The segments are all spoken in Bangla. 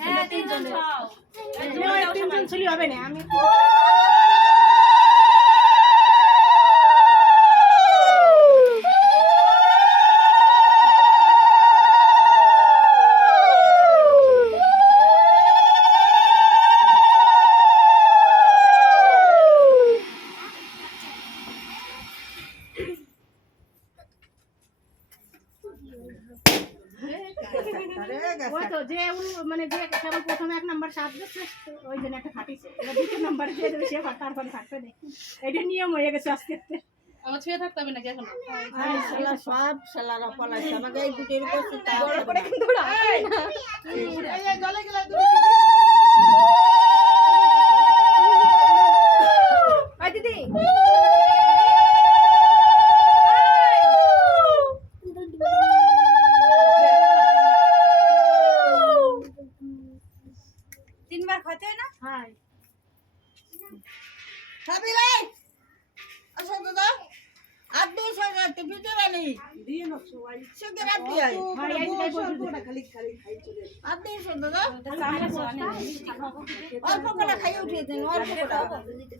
হ্যাঁ তিনজন ছিল হবে না আমি ওই তো যে মানে যে কেবল প্রথমে এক নাম্বার সাত দিচ্ছে ওই জন্য একটা ফাটিছে এবার দ্বিতীয় নাম্বার দিয়ে দেবে সে তারপরে থাকতে নেই এটা নিয়ম হয়ে গেছে আজকে। আমার ছুঁয়ে থাকতে হবে নাকি এখন? আরে শালা সব শালারা পলাইছে আমাকে এই দুটোর উপর চিন্তা বড় তিনবার খাইতে হয় না? হ্যাঁ। খাবি লাই আসো দাদা আর দুই সঙ্গে রাখবি আই ভাই এই যে বলছি আর দুই সঙ্গে দাদা অল্প করে খাই উঠিয়ে দিন অল্প করে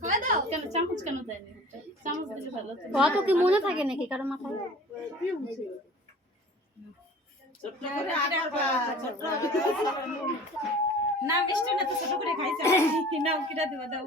খাই দাও কেন চামচ কেন চামচ দিলে ভালো। অত কি মনে থাকে নাকি কারও মাথায়? না মিষ্টি না তো ছোট করে খাইছে। নাও কিরা দেবা দাও?